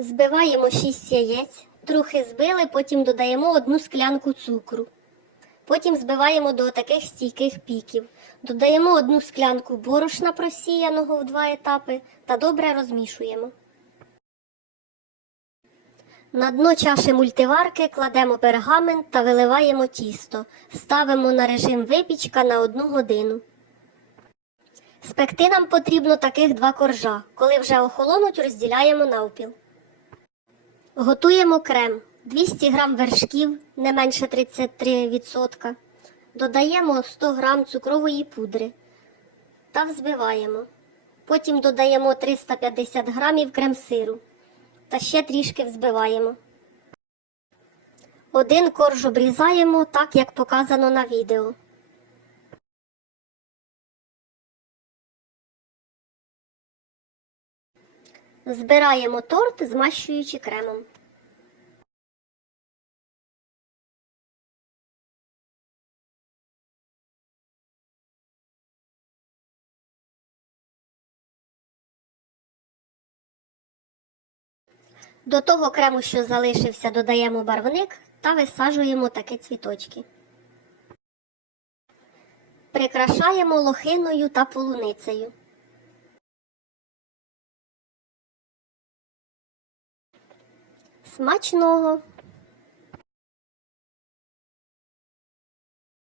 Збиваємо 6 яєць, трохи збили, потім додаємо одну склянку цукру. Потім збиваємо до таких стійких піків. Додаємо одну склянку борошна просіяного в два етапи та добре розмішуємо. На дно чаші мультиварки кладемо пергамент та виливаємо тісто. Ставимо на режим випічка на одну годину. Спекти нам потрібно таких два коржа. Коли вже охолонуть, розділяємо навпіл. Готуємо крем 200 г вершків, не менше 33%. Додаємо 100 г цукрової пудри та взбиваємо. Потім додаємо 350 г крем-сиру та ще трішки взбиваємо. Один корж обрізаємо так, як показано на відео. Збираємо торт, змащуючи кремом. До того крему, що залишився, додаємо барвник та висаджуємо такі цвіточки. Прикрашаємо лохиною та полуницею. Смачного!